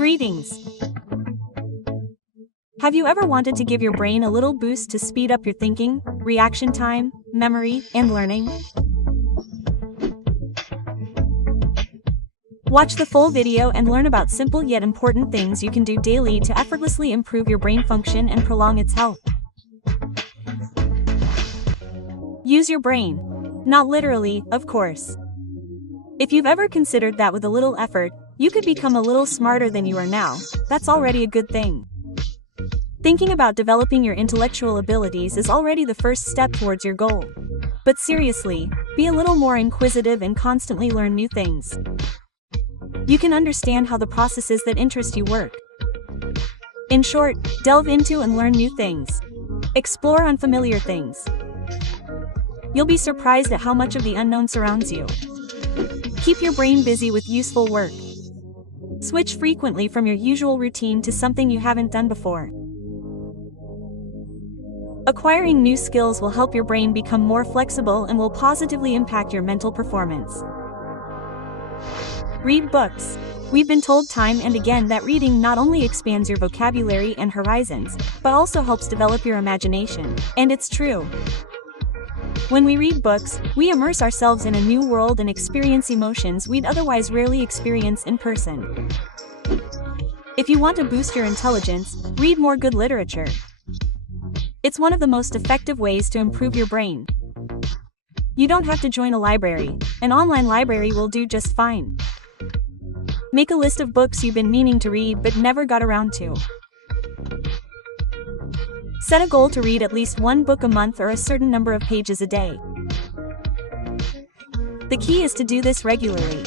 Greetings! Have you ever wanted to give your brain a little boost to speed up your thinking, reaction time, memory, and learning? Watch the full video and learn about simple yet important things you can do daily to effortlessly improve your brain function and prolong its health. Use your brain. Not literally, of course. If you've ever considered that with a little effort, you could become a little smarter than you are now, that's already a good thing. Thinking about developing your intellectual abilities is already the first step towards your goal. But seriously, be a little more inquisitive and constantly learn new things. You can understand how the processes that interest you work. In short, delve into and learn new things. Explore unfamiliar things. You'll be surprised at how much of the unknown surrounds you. Keep your brain busy with useful work. Switch frequently from your usual routine to something you haven't done before. Acquiring new skills will help your brain become more flexible and will positively impact your mental performance. Read books. We've been told time and again that reading not only expands your vocabulary and horizons, but also helps develop your imagination, and it's true. When we read books, we immerse ourselves in a new world and experience emotions we'd otherwise rarely experience in person. If you want to boost your intelligence, read more good literature. It's one of the most effective ways to improve your brain. You don't have to join a library. An online library will do just fine. Make a list of books you've been meaning to read but never got around to. Set a goal to read at least one book a month or a certain number of pages a day. The key is to do this regularly.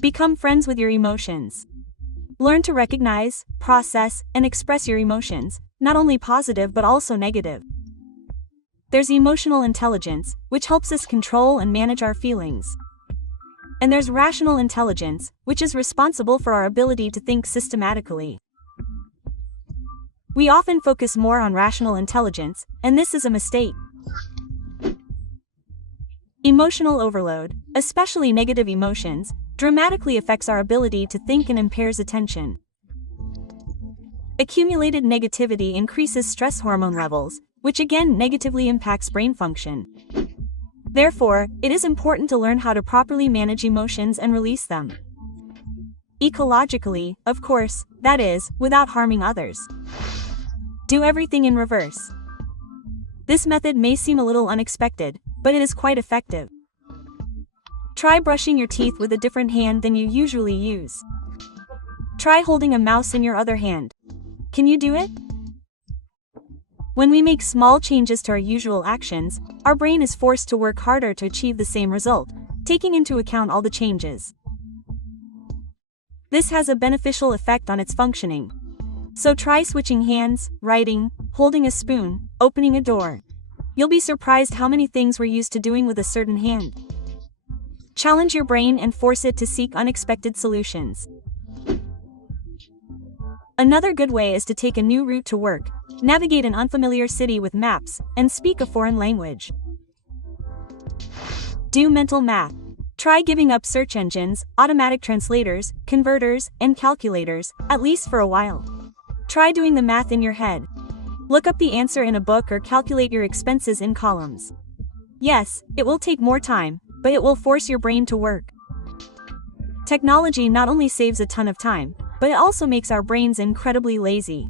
Become friends with your emotions. Learn to recognize, process, and express your emotions, not only positive but also negative. There's emotional intelligence, which helps us control and manage our feelings. And there's rational intelligence, which is responsible for our ability to think systematically. We often focus more on rational intelligence, and this is a mistake. Emotional overload, especially negative emotions, dramatically affects our ability to think and impairs attention. Accumulated negativity increases stress hormone levels, which again negatively impacts brain function. Therefore, it is important to learn how to properly manage emotions and release them. Ecologically, of course, that is, without harming others. Do everything in reverse. This method may seem a little unexpected, but it is quite effective. Try brushing your teeth with a different hand than you usually use. Try holding a mouse in your other hand. Can you do it? When we make small changes to our usual actions, our brain is forced to work harder to achieve the same result, taking into account all the changes. This has a beneficial effect on its functioning. So try switching hands, writing, holding a spoon, opening a door. You'll be surprised how many things we're used to doing with a certain hand. Challenge your brain and force it to seek unexpected solutions. Another good way is to take a new route to work, navigate an unfamiliar city with maps, and speak a foreign language. Do mental math. Try giving up search engines, automatic translators, converters, and calculators, at least for a while. Try doing the math in your head. Look up the answer in a book or calculate your expenses in columns. Yes, it will take more time, but it will force your brain to work. Technology not only saves a ton of time, but it also makes our brains incredibly lazy.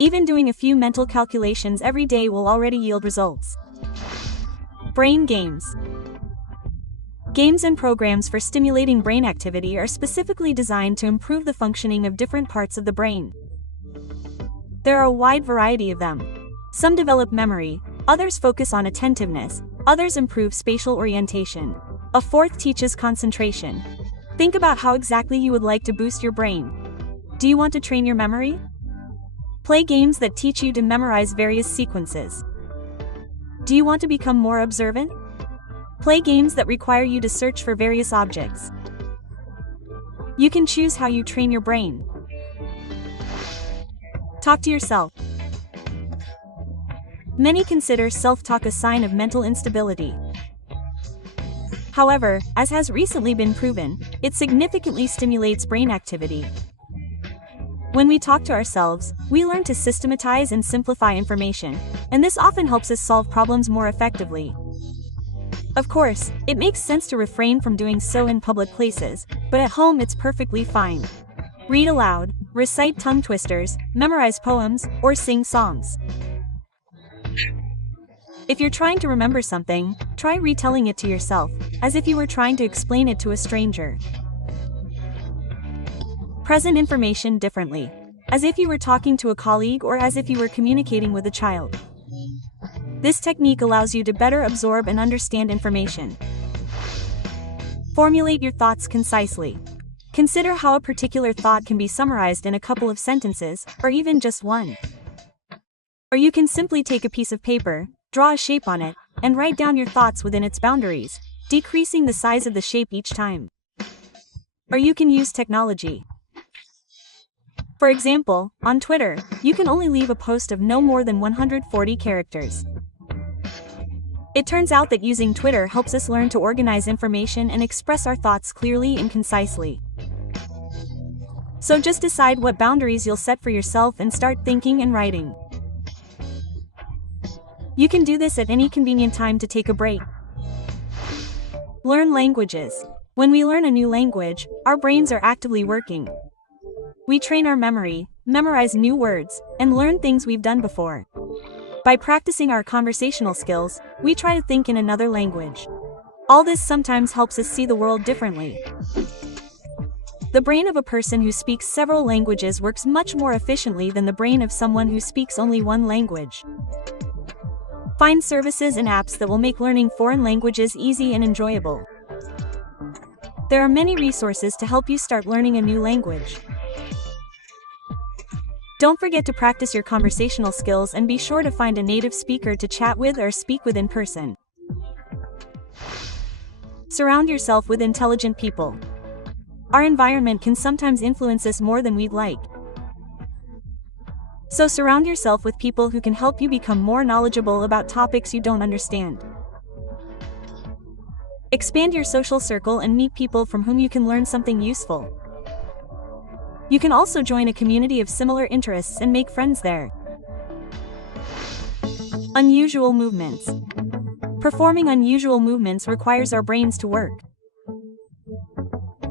Even doing a few mental calculations every day will already yield results. Brain games. Games and programs for stimulating brain activity are specifically designed to improve the functioning of different parts of the brain. There are a wide variety of them. Some develop memory, others focus on attentiveness, others improve spatial orientation. A fourth teaches concentration. Think about how exactly you would like to boost your brain. Do you want to train your memory? Play games that teach you to memorize various sequences. Do you want to become more observant? Play games that require you to search for various objects. You can choose how you train your brain. Talk to yourself. Many consider self-talk a sign of mental instability. However, as has recently been proven, it significantly stimulates brain activity. When we talk to ourselves, we learn to systematize and simplify information, and this often helps us solve problems more effectively. Of course, it makes sense to refrain from doing so in public places, but at home it's perfectly fine. Read aloud, recite tongue twisters, memorize poems, or sing songs. If you're trying to remember something, try retelling it to yourself, as if you were trying to explain it to a stranger. Present information differently, as if you were talking to a colleague or as if you were communicating with a child. This technique allows you to better absorb and understand information. Formulate your thoughts concisely. Consider how a particular thought can be summarized in a couple of sentences, or even just one. Or you can simply take a piece of paper, draw a shape on it, and write down your thoughts within its boundaries, decreasing the size of the shape each time. Or you can use technology. For example, on Twitter, you can only leave a post of no more than 140 characters. It turns out that using Twitter helps us learn to organize information and express our thoughts clearly and concisely. So just decide what boundaries you'll set for yourself and start thinking and writing. You can do this at any convenient time to take a break. Learn languages. When we learn a new language, our brains are actively working. We train our memory, memorize new words, and learn things we've done before. By practicing our conversational skills, we try to think in another language. All this sometimes helps us see the world differently. The brain of a person who speaks several languages works much more efficiently than the brain of someone who speaks only one language. Find services and apps that will make learning foreign languages easy and enjoyable. There are many resources to help you start learning a new language. Don't forget to practice your conversational skills and be sure to find a native speaker to chat with or speak with in person. Surround yourself with intelligent people. Our environment can sometimes influence us more than we'd like. So surround yourself with people who can help you become more knowledgeable about topics you don't understand. Expand your social circle and meet people from whom you can learn something useful. You can also join a community of similar interests and make friends there. Unusual movements. Performing unusual movements requires our brains to work.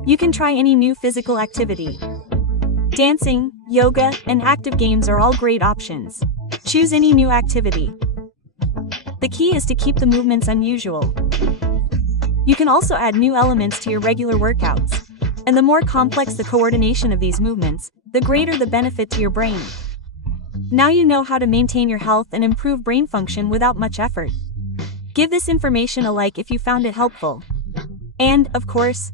You can try any new physical activity. Dancing, yoga, and active games are all great options. Choose any new activity. The key is to keep the movements unusual. You can also add new elements to your regular workouts. And the more complex the coordination of these movements, the greater the benefit to your brain. Now you know how to maintain your health and improve brain function without much effort. Give this information a like if you found it helpful. And, of course,